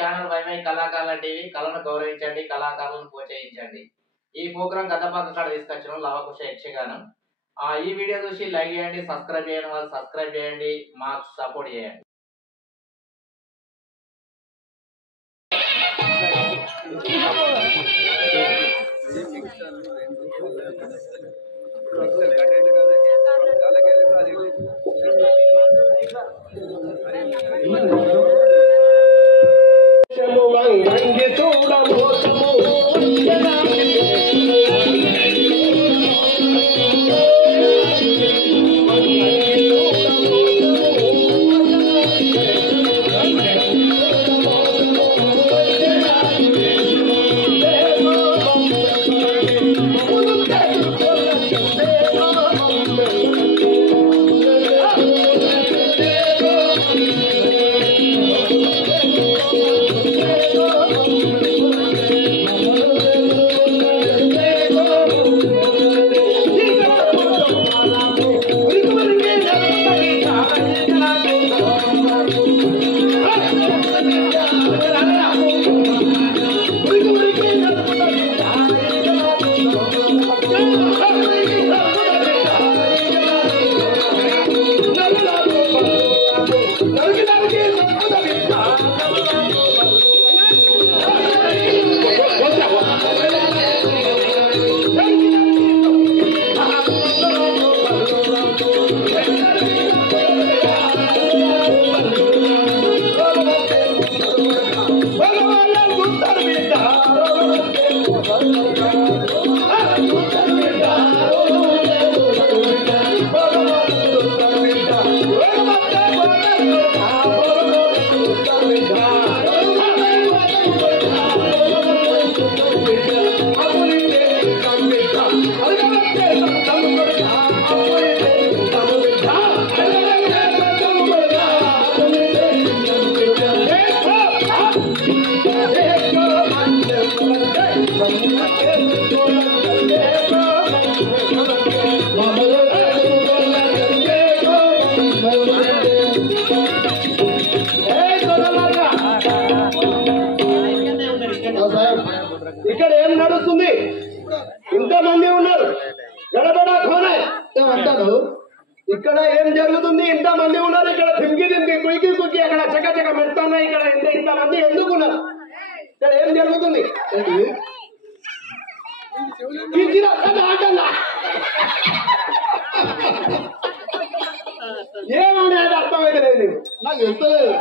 Channel YY కళాకారుల TV. కళను గౌరవించండి, కళాకారులను ప్రోత్సహించండి. ఈ ప్రోగ్రాం గద్దపాక కాడ తీసుకొచ్చిన లవకుశ యక్షగానం. ఈ వీడియో చూసి లైక్ చేయండి, సబ్స్క్రైబ్ చేయని వాళ్ళు సబ్స్క్రైబ్ చేయండి, మాకు సపోర్ట్ చేయండి. ఇక్కడ ఏం నడుస్తుంది? ఇంతమంది ఉన్నారు, గడబడా కోనే అంటారు. ఇక్కడ ఏం జరుగుతుంది? ఇంతమంది ఉన్నారు, ఇక్కడ దింకి దింకి కుయికి కుక్కి అక్కడ చక్క పెడుతున్నాయి. ఇక్కడ ఇంతమంది ఎందుకు ఉన్నారు? ఇక్కడ ఏం జరుగుతుంది? ఏమనేది అర్థమైతే లేదు, నాకు చెప్తలేదు.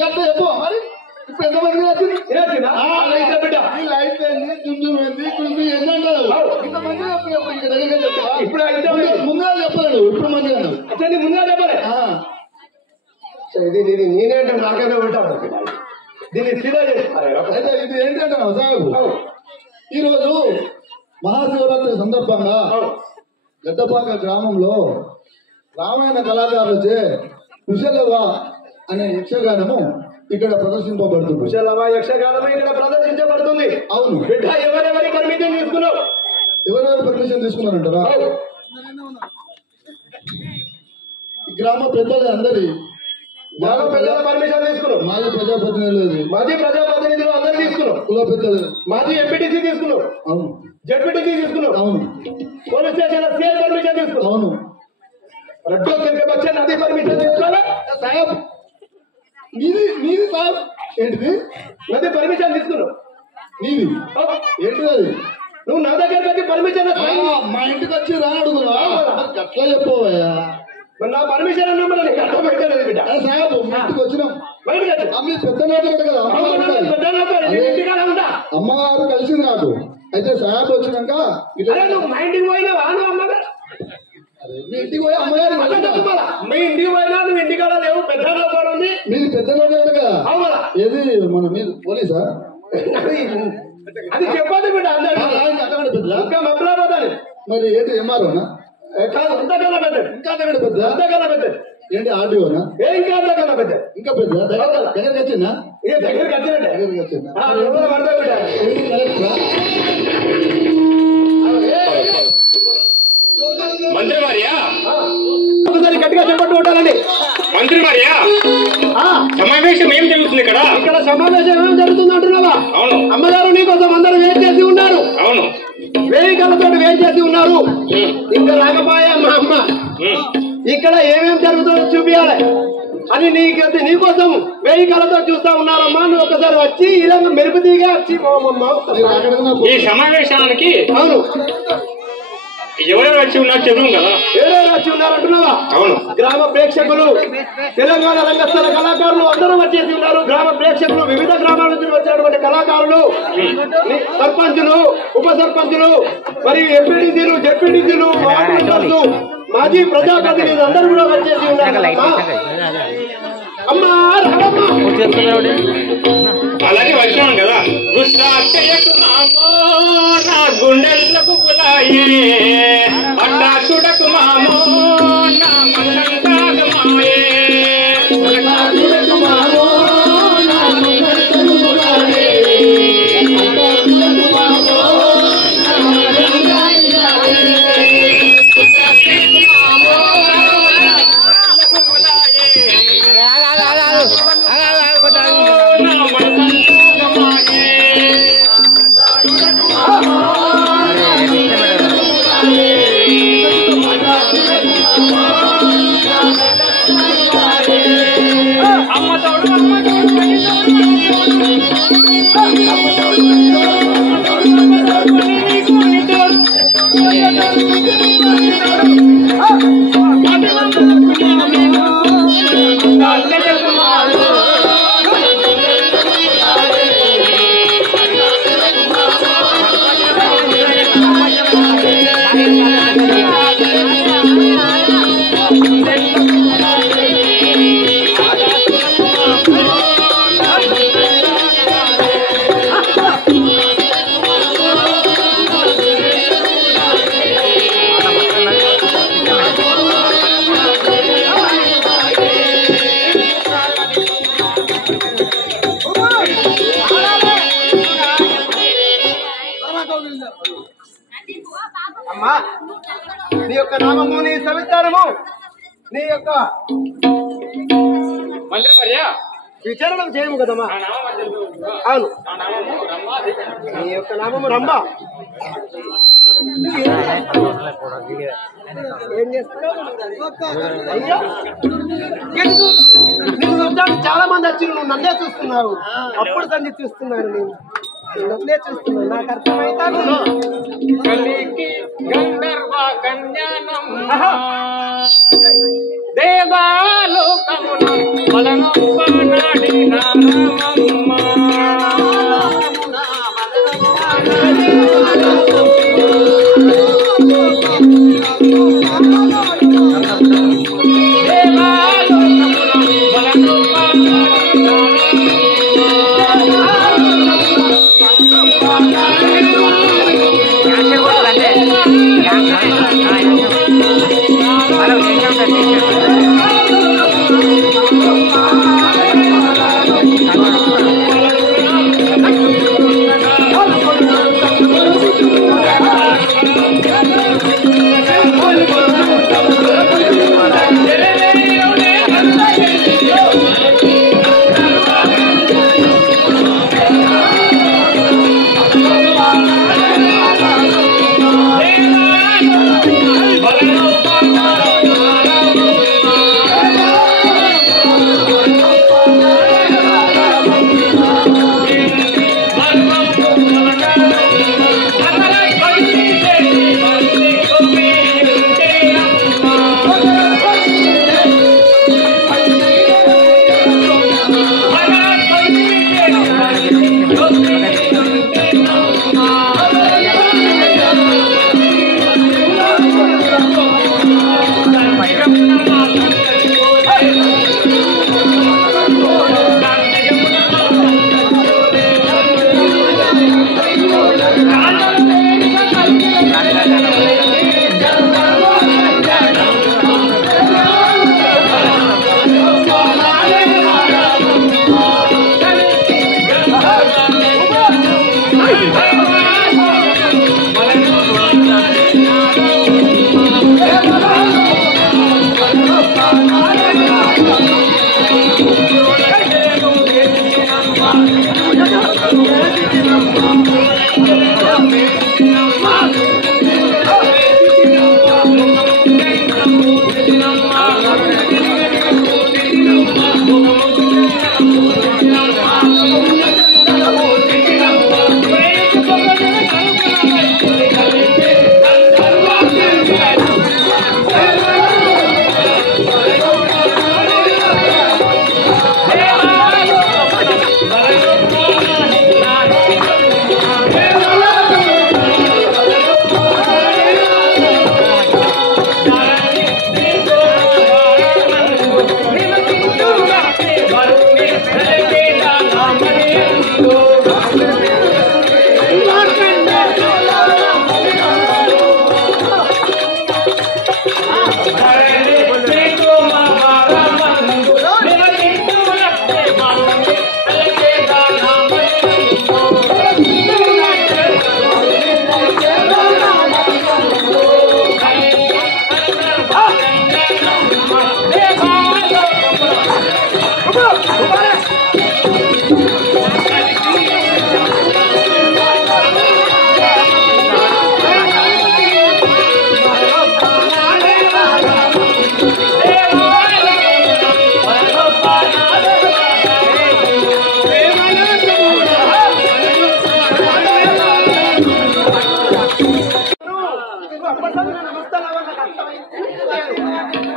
చెప్పు మరి ఇప్పుడు ఎంతమంది ముందుగా చెప్పలేదు. ఇప్పుడు మంచిగా ముందుగా చెప్పలే. ఇది నేనేంటే నాకైనా ఉంటాను. దీన్ని సీదా చేస్తారు. అయితే ఇది ఏంటంటే సాగు ఈరోజు మహాశివరాత్రి సందర్భంగా గద్దపాక గ్రామంలో రామాయణ కళాకారులచే కుశలవా అనే యక్షగానము ఇక్కడ ప్రదర్శింపబడుతుంది. కుశలవా యక్షగానము ఇక్కడ ప్రదర్శించబడుతుంది. అవును బిడ్డ, ఎవరెవరి పర్మిషన్ తీసుకున్నావు? ఎవరెవరి పర్మిషన్ తీసుకున్నారంటారా? ఈ గ్రామ పెద్దలు అందరి బాగా పెద్దల పర్మిషన్ తీసుకున్నాం. మాజీ ప్రజాప్రతినిధులు అందరూ తీసుకున్నాం. కుల పెద్దలు మాజీ ఎంపీటీసీ తీసుకున్నాం. అవును. జడ్పీటీసీ తీసుకున్నాం. అవును. పోలీస్ స్టేషన్ సీఐ పర్మిషన్ తీసుకున్నాం. అవును. రడ్డో కింద వచ్చే నది పర్మిషన్ తీసుకోవాలా సాహెబ్? నీది సాహెబ్ ఏంటిది? నది పర్మిషన్ తీసుకున్నావు. నీది ఏంటిది? అది నువ్వు నా దగ్గర వచ్చి పర్మిషన్ మా ఇంటికి వచ్చి రా అడుగునా? అట్లా చెప్పవయ్యా. నా పర్మిషన్ అన్నమాట నీకు అర్థం పెట్టలేదు బిడ్డ. సాహెబ్ ఇంటికి వచ్చినాం. మీ పెద్ద నోకరు కదా, అమ్మగారు కలిసింది నాకు. అయితే సాహెబ్ వచ్చినాక నువ్వు మా ఇంటికి పోయినావా? అమ్మగారు మీ ఇంటికి పోయి అమ్మగారు మీ ఇంటికి పోయినా నువ్వు ఇంటికాడ లేవు. పెద్ద నోకరు ఉంది. మీది పెద్ద నోకరు కదా. ఏది మన మీద పోలీసా? అది చెప్పదు బిడ్డ. ఇంకా మబ్బులాబాద్ అని. మరి ఏంటి ఎంఆర్ఓనా? కాదు, అంతకన్నా పెద్ద. ఇంకా అంతకంటే పెద్ద. అంతకన్నా పెద్ద ఏంటి? ఆర్డీఓనా? ఇంకా అంతకన్నా పెద్ద. ఇంకా పెద్ద. దగ్గరికి వచ్చిందా? ఇక దగ్గరికి వచ్చిందండి. దగ్గరికి వచ్చిందా? మంత్రి వారియా ఒకసారి గట్టిగా చెప్పట్టు ఉండాలండి. మంత్రి మరియా సమావేశం ఏం జరుగుతుంది ఇక్కడ? ఇక్కడ సమావేశం ఏం జరుగుతుంది అంటున్నావా? అవును. అమ్మగారు నీకోసం అందరూ వెయిట్ చేసి ఉన్నారు. అవును. వేయికలతో వెయిట్ చేసి ఉన్నారు. ఇంకా రాకపోయా మా అమ్మ ఇక్కడ ఏమేం జరుగుతుందో చూపించాలి అని నీకోసం వేయికలతో చూస్తా ఉన్నారమ్మా. నువ్వు ఒకసారి వచ్చి ఇలా మెరుపుతీగా వచ్చి ఈ సమావేశానికి అవును ఎవరెవరు వచ్చి ఉన్నారు చెప్పు కదా. ఎవరెవరు వచ్చి ఉన్నారంటున్నావా? అవును. గ్రామ ప్రేక్షకులు, తెలంగాణ రంగస్థల కళాకారులు అందరూ వచ్చేసి ఉన్నారు. గ్రామ ప్రేక్షకులు, వివిధ గ్రామాల నుంచి వచ్చినటువంటి కళాకారులు, సర్పంచులు, ఉప సర్పంచులు, మరియు ఎంపీటీసీలు, జెడ్పీటీసీలు, మాజీ ప్రజాప్రతినిధులు అందరూ కూడా వచ్చేసి ఉన్నారు. అమ్మా అలాగే వచ్చాను కదా. నా గుండెలకు పులాయే అట్టా చూడకు మామో నా మనంతాగ మాయే అమ్మా నీ యొక్క నామము, నీ సవిస్తారము, నీ యొక్క మంత్రి మరియా విచారణం చేయము కదమ్మా. అవును, నీ యొక్క నామము రంభ. ఏం చేస్తున్నావు అయ్యా? నీకు చూడడానికి చాలా మంది వచ్చి నువ్వు నన్నే చూస్తున్నావు. అప్పుడు తన్ని చూస్తున్నాను, నేను నన్నే చూస్తున్నాను. నాకు అర్థమైతాను. గంధర్వ కన్యానం దేవాలోకమున వలనొప్పనాడి నారమమ్మ Thank you.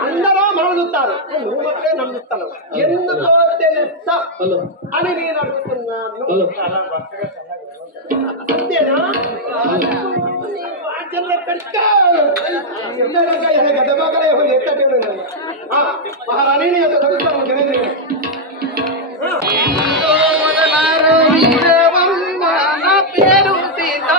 అందరూ మనం చూస్తారు, నువ్వు వచ్చే నన్ను చూస్తాను, ఎందుకో తెలుస్తా అని నేను అడుగుతున్నాను. అంతేనా? మహారాణి నీ యొక్క చదువుతాను పేరు సీత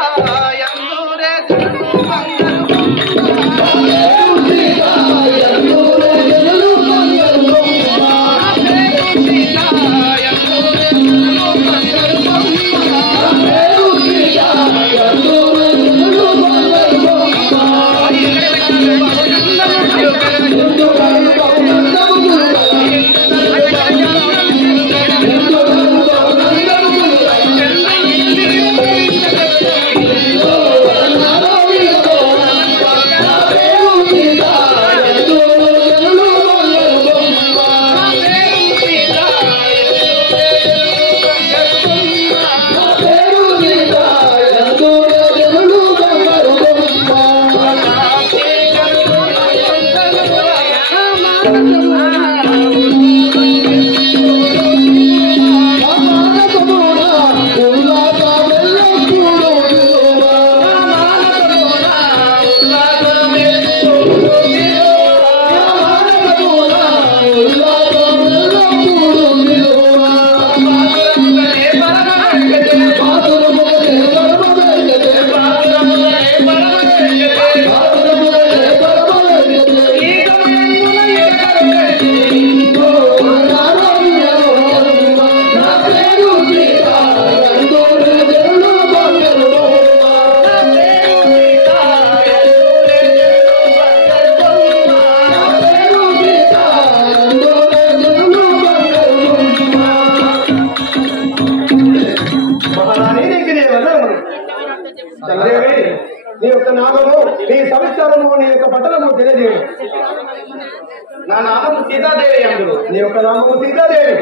నీ యొక్క నామము, నీ సంస్కారము, నీ యొక్క పట్టణము తెలియజేయు. నా నామము సీతాదేవి అందులో. నీ యొక్క నామము సీతాదేవి.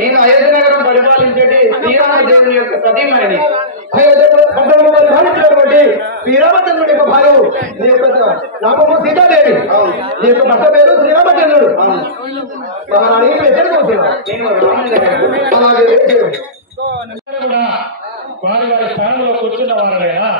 నేను అయోధ్య నగరం పరిపాలించేటి శ్రీరామదేవుని యొక్క సతీమణిని. అయోధ్య పట్టణము పరిపాలించినటువంటి శ్రీరామచంద్రుడి యొక్క భార్య. నీ యొక్క నామము సీతాదేవి. నీ యొక్క భర్త పేరు శ్రీరామచంద్రుడు. మహారాణి ఎక్కడికి నేను రాముని దగ్గర అలాగే కూడా వారి వారి స్థానంలో కూర్చున్న వారైనా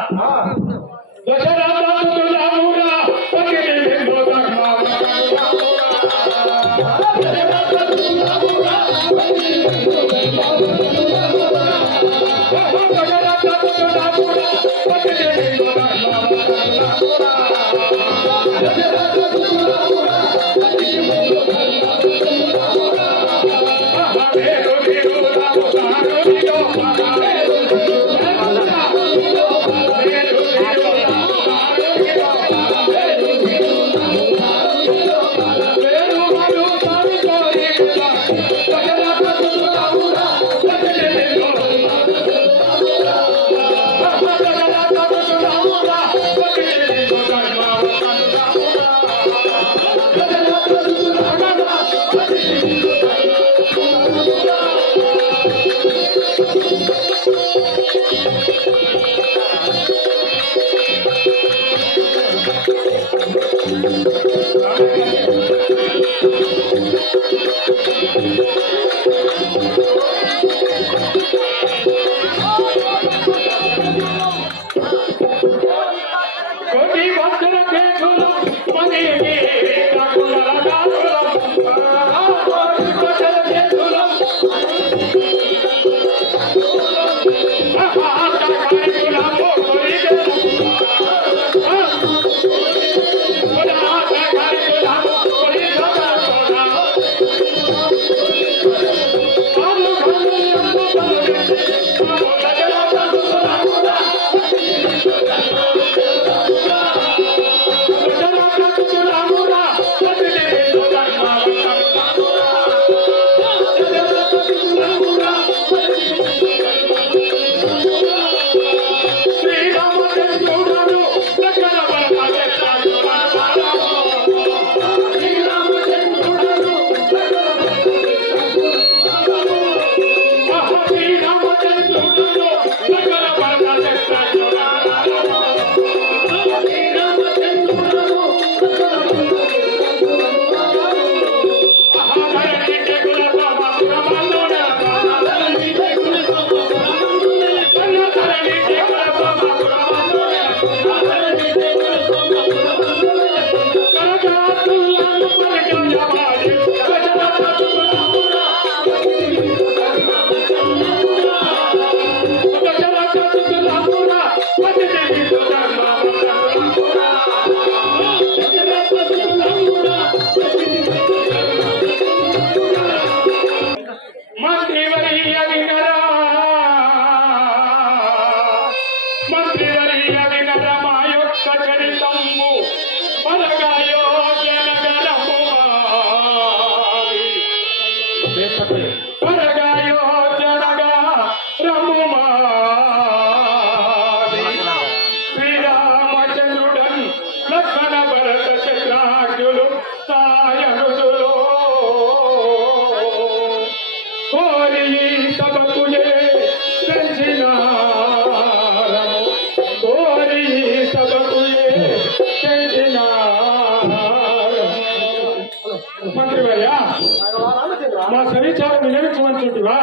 మా సవిచారం వినవించమంటుంటివా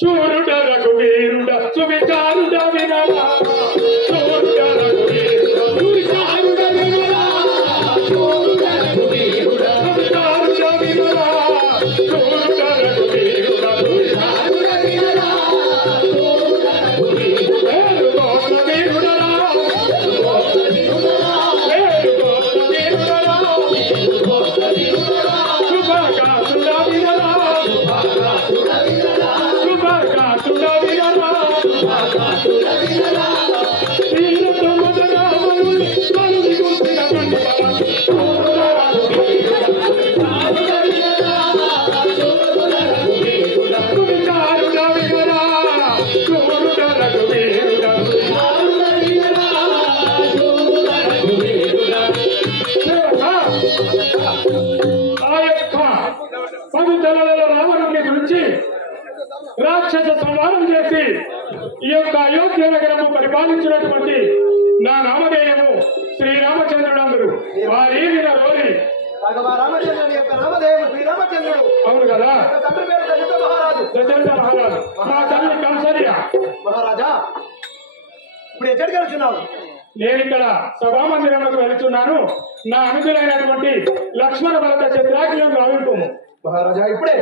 సూర్యుడ రఘువీరుడ సువిచారుడ వినవా సూర్యుడ రఘువీరుడ సువిచారుడ వినవా సూర్యుడ రఘువీరుడ సువిచారుడ వినవా సూర్యుడ రఘువీరుడ సువిచారుడ వినవా సూర్యుడ రఘువీరుడ వేరుగోత్ర వీరుడరా వేరుగోత్ర వీరుడరా వేరుగోత్ర వీరుడరా వేరుగోత్ర వీరుడరా శుభాకాశుడ వీరరా శుభాకాశుడ వీరరా శుభాకాశుడ వీరరా శుభాకాశుడ వీరరా వీరతో మధురామనుని కరుని గుర్తిన పండితరా సూర్యుడ రఘువీరుడ సువిచారుడ వీరరా సూర్యుడ రఘువీరుడ సువిచారుడ వీరరా సూర్యుడ రఘువీరుడ సువిచారుడ వీరరా సూర్యుడ రఘువీరుడ ఆ యొక్క 10 తలల రావణుని గురించి రాక్షస సంహారం చేసి ఈ యొక్క అయోధ్య నగరము పరిపాలించినటువంటి నా నామధేయము శ్రీరామచంద్రుడు వారి రోరి రామచంద్రుని యొక్క నామధేయం శ్రీరామచంద్రుడు. అవును కదా. తండ్రి పేరు దశరథ మహారాజు. దశరథ మహారాజు మా తల్లి కౌసల్య. మహారాజా ఇప్పుడు ఎక్కడికి వెళ్తున్నావు? నేను ఇక్కడ సభామందిరంలోకి వెళుతున్నాను. నా అనుజులైనటువంటి లక్ష్మణ భరత చంద్రాగ్యం గావింపు. మహారాజా ఇప్పుడే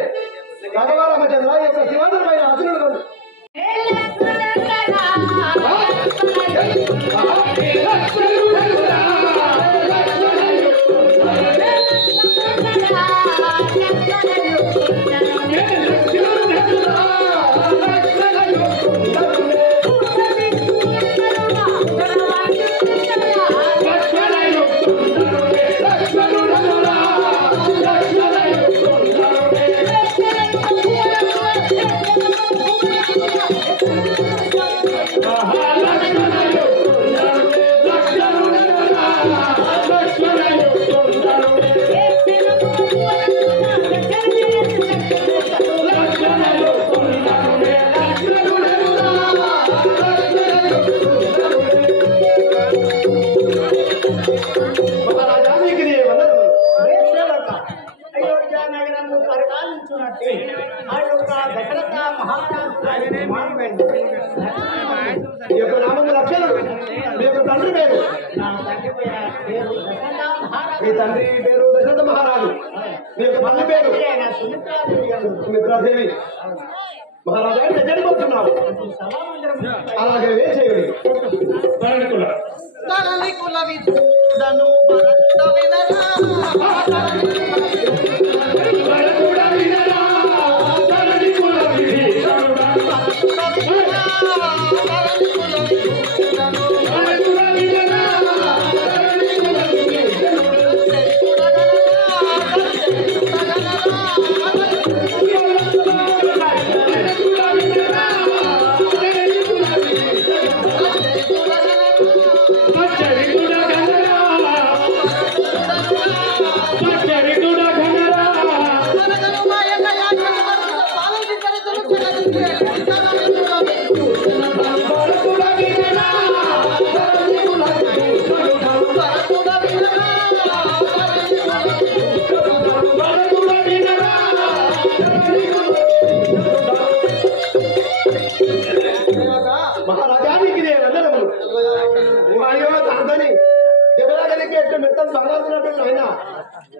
రామచంద్ర యొక్క శివాధరమైన అర్జునుడు లక్ష్మణ మీ యొక్క నామం లక్షణుడు. మీ యొక్క తండ్రి పేరు? మీ తండ్రి పేరు దశరథ మహారాజు. మీ యొక్క తల్లి పేరు? సుమిత్రాదేవి. మహారాజా ఎక్కడికి వస్తున్నావు? అలాగే చేయండి.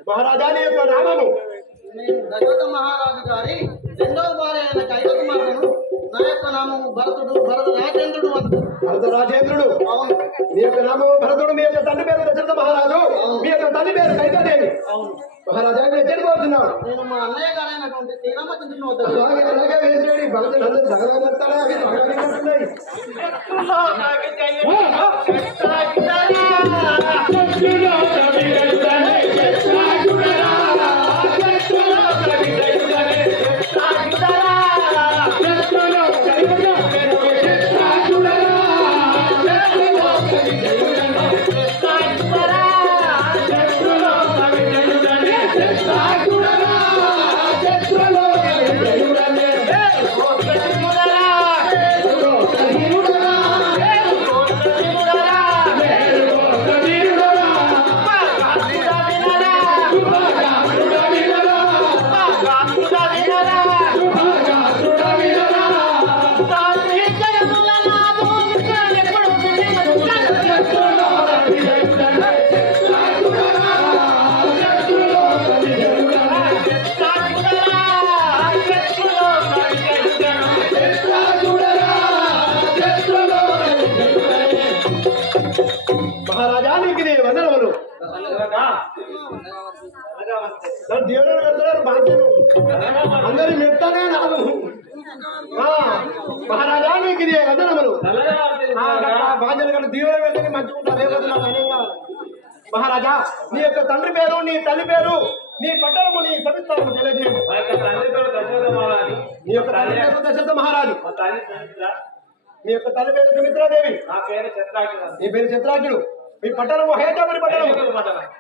మహారాజాని యొక్క నామము? దశరథ మహారాజు గారి రెండవ భార్య అయిన కైక కుమారుడు. నా యొక్క నామము భరతుడు, భరత రాజేంద్రుడు. భరత రాజేంద్రుడు. మీ యొక్క నామము భరతుడు. మీ యొక్క తండ్రి పేరు దశరథ మహారాజు. మీ యొక్క తల్లి పేరు కైకదేవి. మహారాజా ఎక్కడికి పోతున్నావు? నేను మా అన్నయ్య గారైనటువంటి శ్రీరామచంద్రుని వద్ద. అలాగే వేసేది భరతుడు అందరూ దగలగలుగుతాడా? అవి దగలగలుగుతున్నాయి. దేవుడు కడుతున్నారు బాధ్యత అందరి మెత్తనే నాదు. మహారాజా నీకు ఇది వందనములు. బాధ్యత కంటే దీవుల వెళ్తే మంచుకుంటా. లేకపోతే నాకు అనే కావాలి. మహారాజా నీ యొక్క తండ్రి పేరు, నీ తల్లి పేరు, నీ పట్టణము, నీ సవిస్తారము తెలియజేయము. నీ యొక్క తల్లి పేరు దశరథ మహారాజు. మీ యొక్క తల్లి పేరు సుమిత్రాదేవి. నీ పేరు చిత్రాక్షుడు. మీ పట్టణము హేతాపురి పట్టణము.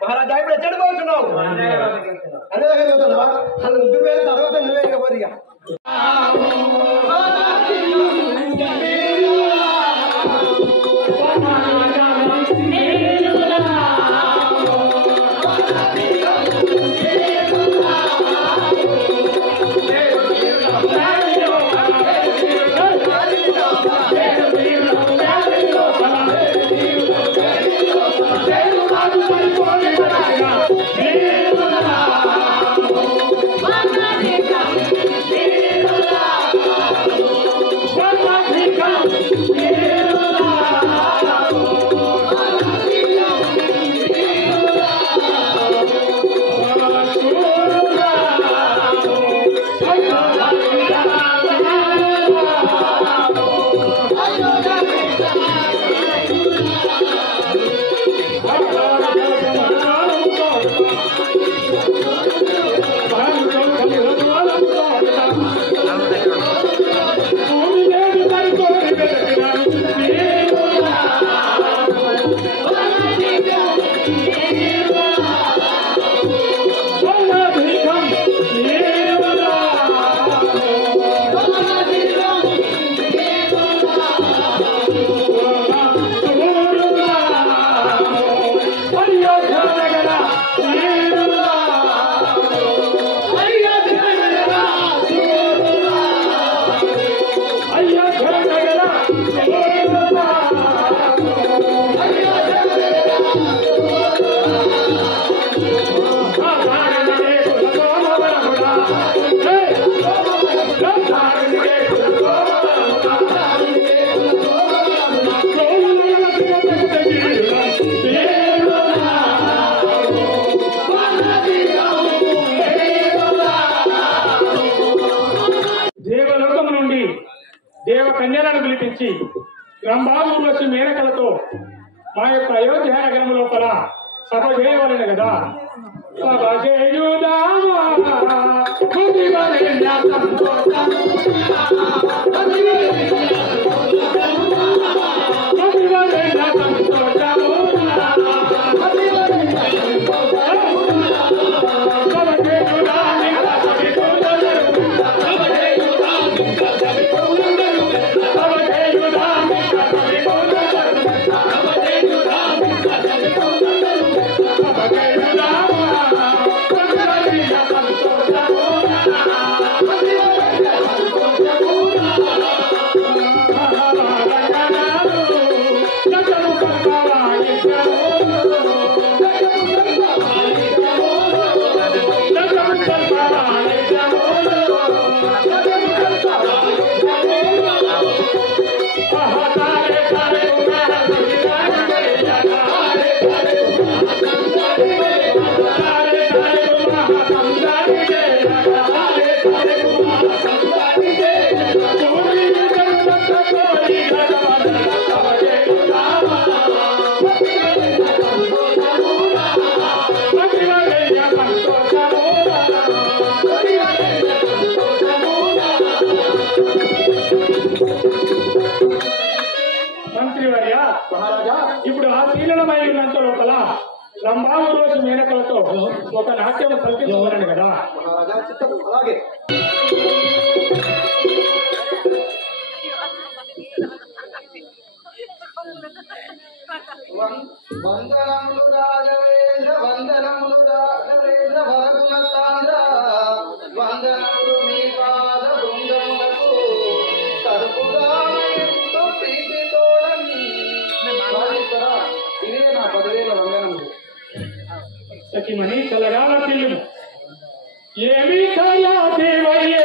మహారాజా ఇప్పుడు ఎక్కడ పోతున్నావు? అనే దగ్గర చదువుతున్నావా? అసలు ముగ్గురు పేరు తర్వాత నువ్వే ఎవరిగా అయ్యా స్త్రీలను పిలిపించి రంభా ఊర్వశి మేనకలతో మా యొక్క అయోధ్య నగరం లోపల సభ చేయవలెను కదా. సభ చేయుదామా ఇప్పుడు ఆ శీలమై ఉన్నంత లోపల రంభావు రోజు మేనకలతో ఒక నాట్యం కల్పించబడను కదా. అలాగే వందనములు రాఘవేంద్ర వందనములు రాఘవేంద్ర వరగుణతాంద్ర వందనములు మీ పాద బృందములకు సరుకుదామయంతో ప్రీతితోడని. ఇదే నా 10,000 వందనములు. సఖిమణి చల్లగాల పిల్లు ఏమి కయా దేవయ్యే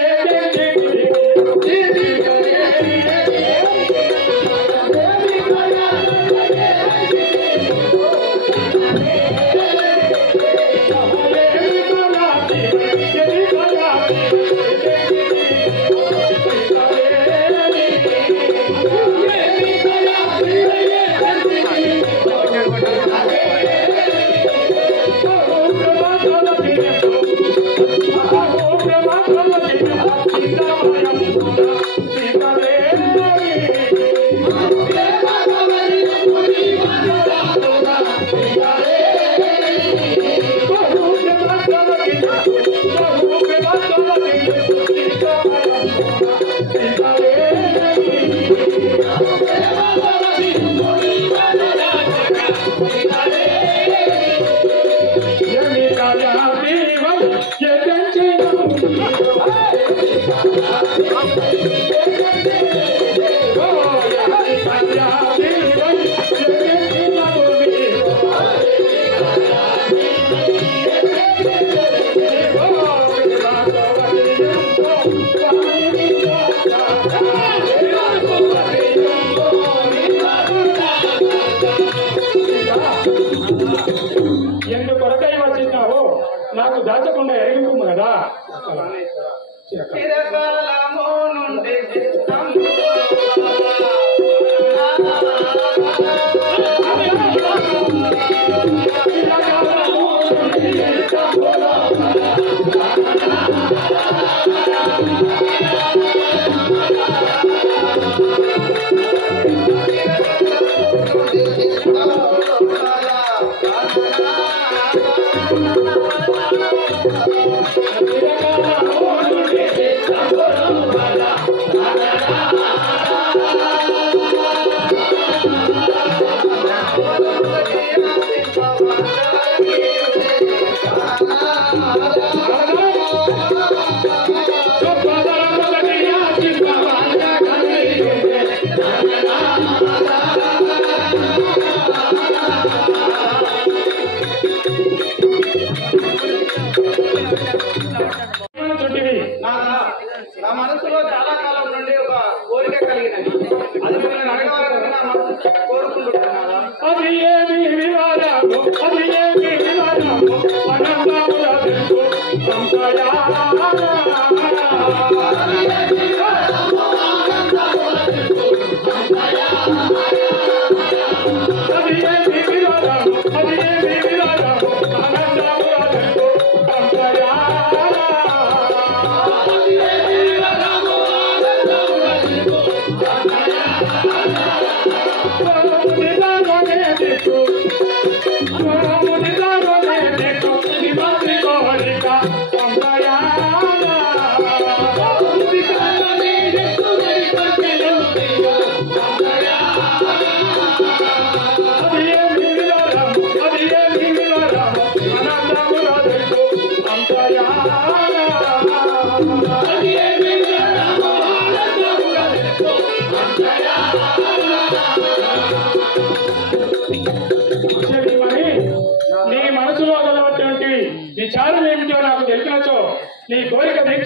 ఎందుకొరకై వచ్చినావో నాకు దాచకుండా ఎరిగింపు కదా. చిరకాలము నుండి నా మనసులో చాలా కాలం నుండి ఒక కోరిక కలిగినది. అది మిమ్మల్ని అడగవాలని నా మనసు కోరుకుంటున్నారా? అది ఏమి వివాదము, అది ఏమి వివాదము, అనంతముల తెలుసు సంపయా. అది ఏమి వివాదము, అనంతముల తెలుసు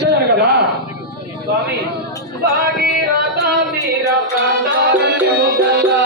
ఇచ్చేదాను కదా. స్వామి భాగీరథ తీర ప్రాంతాలను గల్లా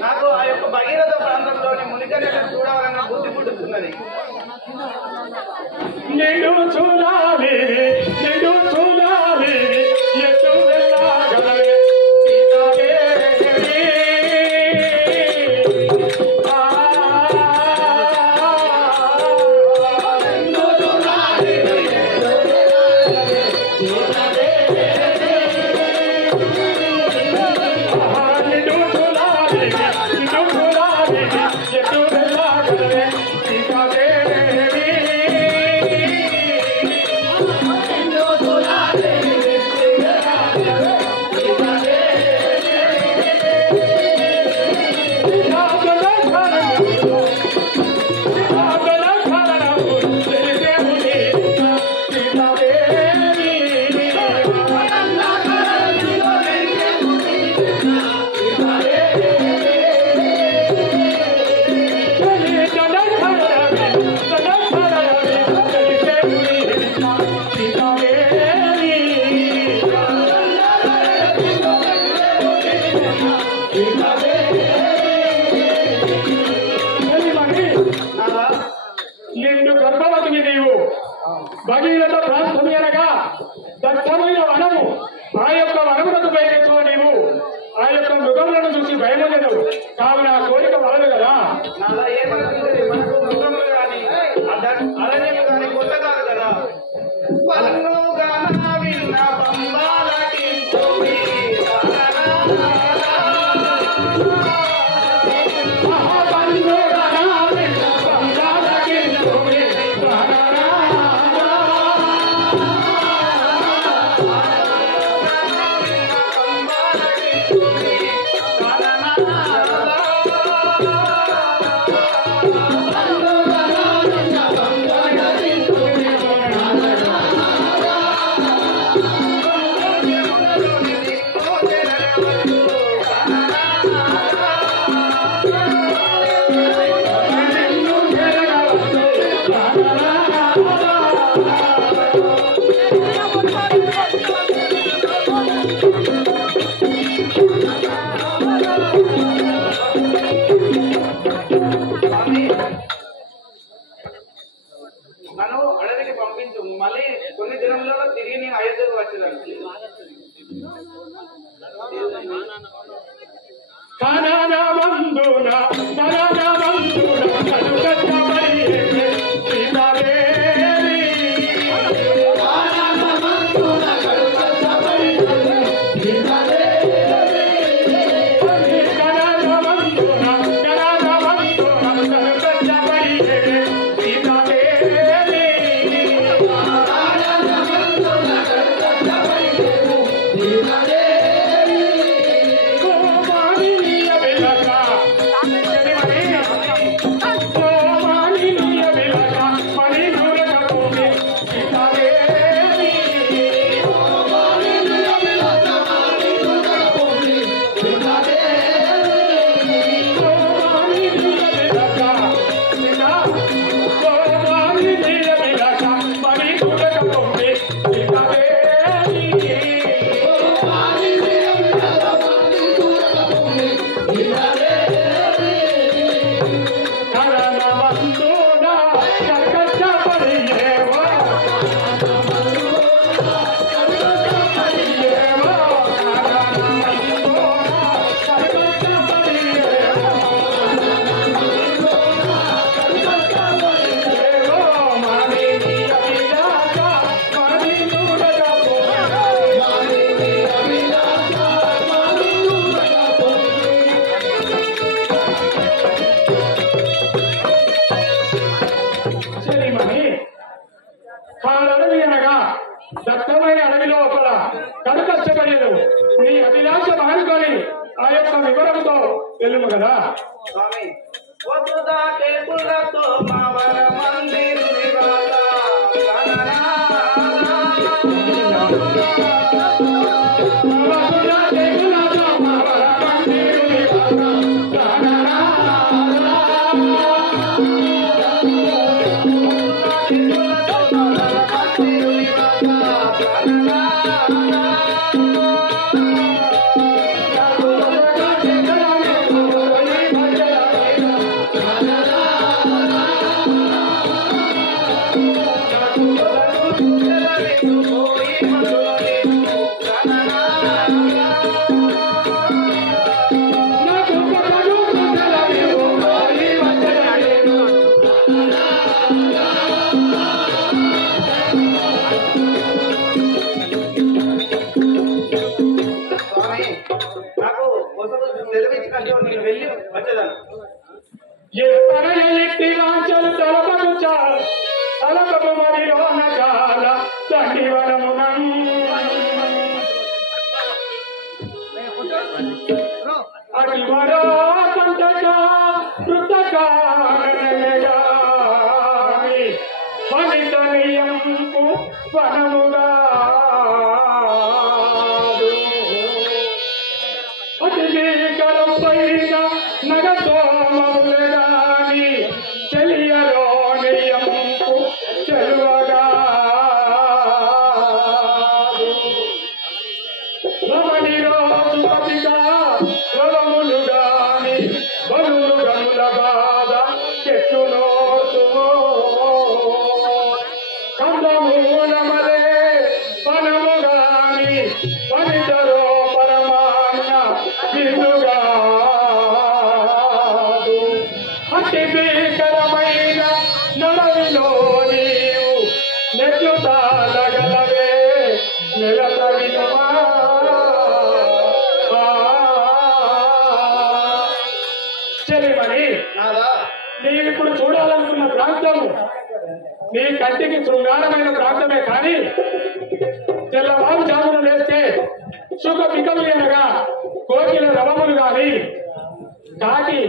నాకు ఆ యొక్క భగీరథ ప్రాంతంలోని మునికనేట చూడాలన్న బుద్ధి పుట్టుతున్నది. నిన్ను చూడాలి నిన్ను చూడాలి ఎటు వెళ్ళగలవే సీతాదేవి. నిన్ను చూడాలి ఎటు వెళ్ళగలవే సీతాదేవి. నిన్ను గర్భవతిని నీవు భగీరథ ప్రాంతం అనగా దట్టమైన వనము. ఆ యొక్క వనములకు పైకెత్తువ నీవు ఆ యొక్క మృగములను చూసి భయమొందెదవు. కావున కోరిక వలదు కదా. నాలా ఏమనుకుంటుంది మనకు మృగములు కానీ అరణ్యము కానీ కొత్త కాదు కదా. పన్నుగా విన్న పంబాలకి కాడడవి అనగా దట్టమైన అడవి లోపల కష్టపడేది నీ అభిలాష మానుకొని ఆ యొక్క వివరంతో వెళ్ళుము కదా. స్వామి వసుదా టేబుల్లతో మావన మందిరు వివాద నీవిప్పుడు చూడాలనుకున్న ప్రాంతము నీ కంటికి శృంగారమైన ప్రాంతమే కానీ తెల్లవారు జామున లేస్తే సుఖ పికములు అనగా కోకిల రవములు గాని కాకి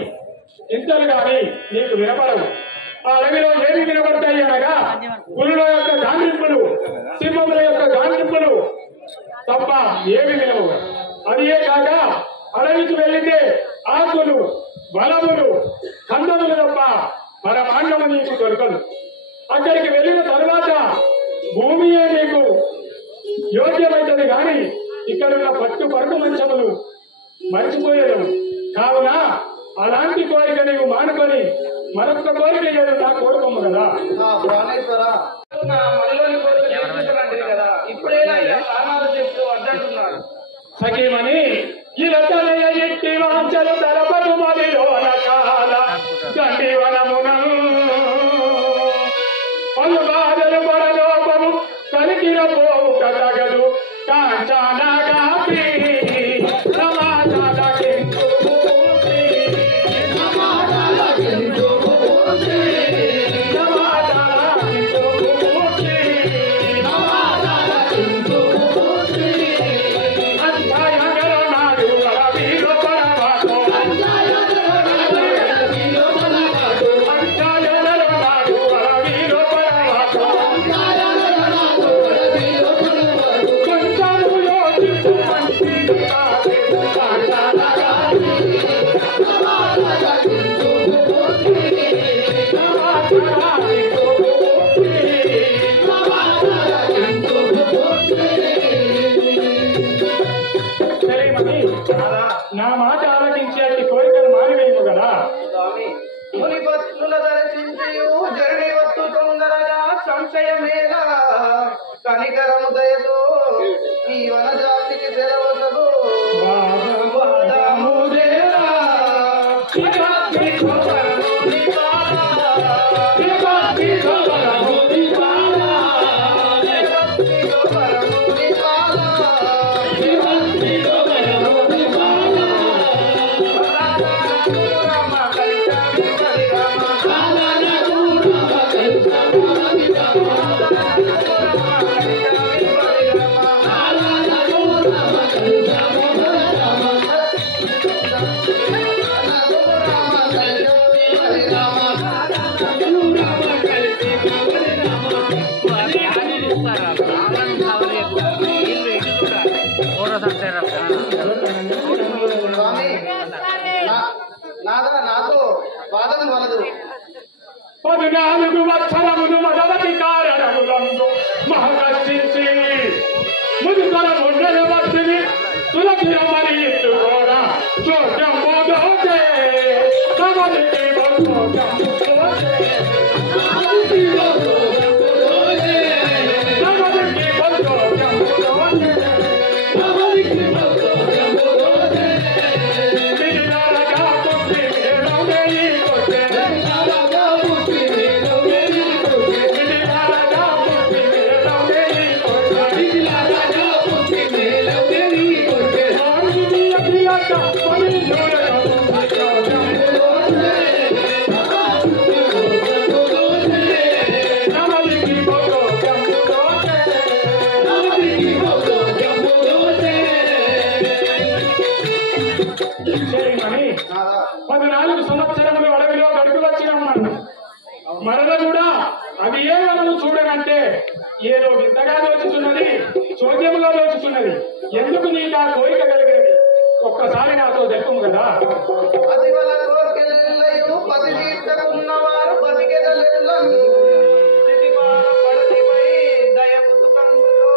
ఇంతలు గాని నీకు వినపడవు. ఆ అడవిలో ఏమి వినపడతాయి అనగా పులుల యొక్క గాండ్రింపులు, సింహముల యొక్క గాండ్రింపులు తప్ప ఏమి వినవు. అదియే కాక అడవికి వెళ్లితే ఆకులు, బలములు, కందములు తప్ప పరమాన్నము నీకు దొరకదు. అక్కడికి వెళ్ళిన తరువాత భూమియే నీకు యోగ్యమైనది కానీ ఇక్కడున్న పట్టు పరుగు మంచములు మర్చిపోయేది. కావున అలాంటి కోరిక నీవు మానుకొని మరొక కోరిక ఏదో నా కోరుకోము కదా. ప్రాణేశ్వర మనలోని కోరిక తీసుకుంటున్నాడు కదా, ఇప్పుడైనా ఇలా కారణాలు చెప్తూ అడ్డంటున్నాడు. సఖీమని ఇలతలయ ఎట్టి వాంచలు తలపటు మదిలోన కాల గండివనమున పలు బాధలు పరలోపము కలిగిన పోవు కదగదు కాంచానగా నా మాట ఆలకించి అట్టి కోరికలు మారివేయము కదా. స్వామి ముని భక్తుల దర్శించు జరణి వస్తు తొందరగా సంశయమేలా కనికరము దయతో ఈ వనజాతికి తెరవసదు స్వామి నాతో వాదన వలదు. 14 సంవత్సరములు మదవతి కారణములందు మహకర్షించి ముదుకల ముండల వచ్చిని సులభిరమని ఎత్తుకోరా చోద్యం పోదోచే సమనికి బోధోచం పోదోచే సమనికి బోధోచం పోదోచే సమనికి బోధోచం పోదోచే మిడిలారగా పుట్టి మేలౌనేయి కొట్టే మిడిలారగా పుట్టి మేలౌనేయి కొట్టే మిడిలారగా పుట్టి మేలౌనేయి కొట్టే మిడిలారగా పుట్టి మేలౌనేయి కొట్టే ఆంగిని అఖిలాక పని జోరగా పుట్టోచం పోదోచే సమనికి బోధోచం పోదోచే సమనికి బోధోచం పోదోచే చేయమని 14 సంవత్సరములు అడవిలో గడుపు వచ్చినామన్నాడు. మరల కూడా అది ఏ మనము చూడనంటే ఏదో వింతగా దోచుతున్నది, చోద్యముగా దోచుతున్నది. ఎందుకు నీకు ఆ కోరిక కలిగేది ఒక్కసారి నాతో తెలుపు కదా. అది వల్ల కోర్కెలెల్లయు పది తీర్చకున్నవారు బతికెదలెల్లను స్థితిపాల పడతిపై దయపుతు కందులో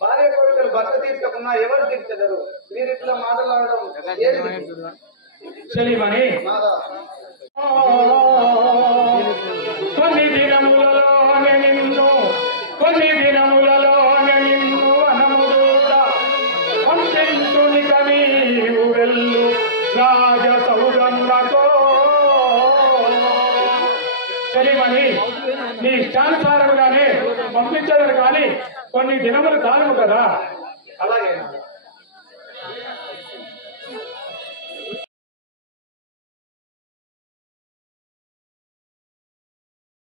భార్య కోరికలు భర్త తీర్చకున్నా ఎవరు తీర్చగలరు? మీరు ఇట్లా మాట్లాడడం చెలిమని నాదా కొన్ని దినములలోనే నిన్ను అనముదూత పంపించునిక నీవు వెళ్ళు రాజ సౌరమ్మతో. చెలిమని నీ ఇష్టానుసారముగానే పంపించదని కానీ కొన్ని దినములు కాదు కదా. అలాగే